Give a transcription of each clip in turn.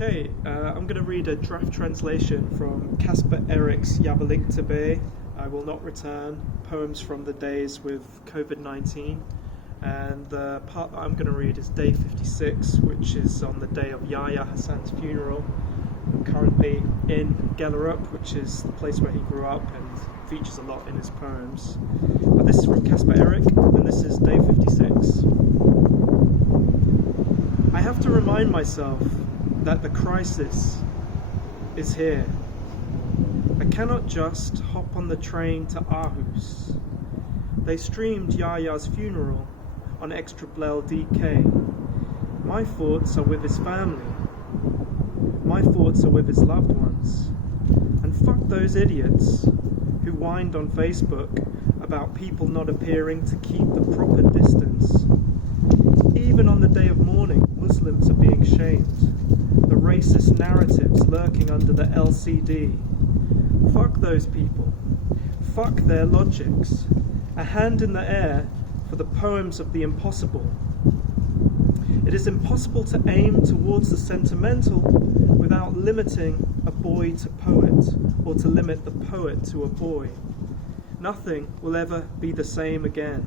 I'm going to read a draft translation from Caspar Eric's Tilbage, I Will Not Return, Poems from the Days with COVID-19. And the part that I'm going to read is day 56, which is on the day of Yahya Hassan's funeral. I'm currently in Gellerup, which is the place where he grew up and features a lot in his poems. But this is from Caspar Eric, and this is day 56. I have to remind myself that the crisis is here. I cannot just hop on the train to Aarhus. They streamed Yahya's funeral on Dage. My thoughts are with his family. My thoughts are with his loved ones. And fuck those idiots who whined on Facebook about people not appearing to keep the proper distance. Even on the day of mourning, Muslims are being shamed. The racist narratives lurking under the LCD. Fuck those people. Fuck their logics. A hand in the air for the poems of the impossible. It is impossible to aim towards the sentimental without limiting a boy to poet, or to limit the poet to a boy. Nothing will ever be the same again.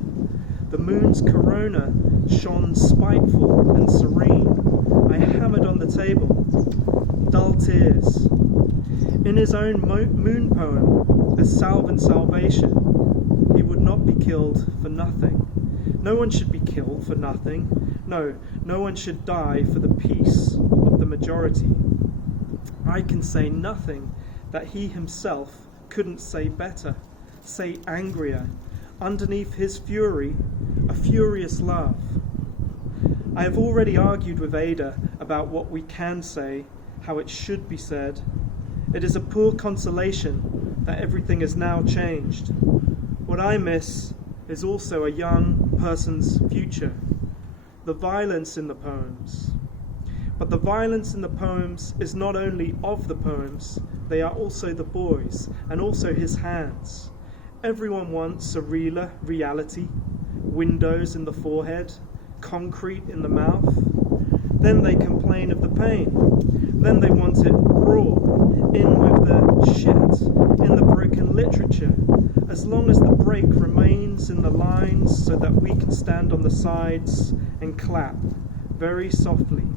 The moon's corona shone spiteful and serene. I hammered on the table. Dull tears. In his own moon poem, A Salve and Salvation, he would not be killed for nothing. No one should be killed for nothing. No one should die for the peace of the majority. I can say nothing that he himself couldn't say better, say angrier. Underneath his fury, a furious love. I have already argued with Ada about what we can say, how it should be said. It is a poor consolation that everything is now changed. What I miss is also a young person's future. The violence in the poems. But the violence in the poems is not only of the poems, they are also the boys, and also his hands. Everyone wants a realer reality, windows in the forehead, concrete in the mouth. Then they complain of the pain. Then they want it raw, in with the shit, in the broken literature. As long as the break remains in the lines so that we can stand on the sides and clap very softly.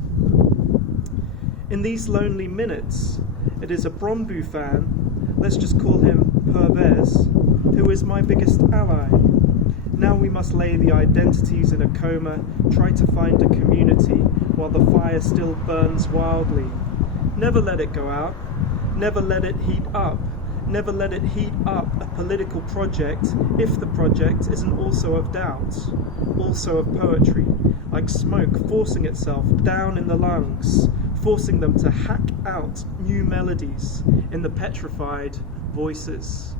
In these lonely minutes, it is a Brombu fan, let's just call him Pervez, who is my biggest ally. Now we must lay the identities in a coma, try to find a community while the fire still burns wildly. Never let it go out. Never let it heat up. Never let it heat up a political project if the project isn't also of doubt, also of poetry, like smoke forcing itself down in the lungs, forcing them to hack out new melodies in the petrified voices.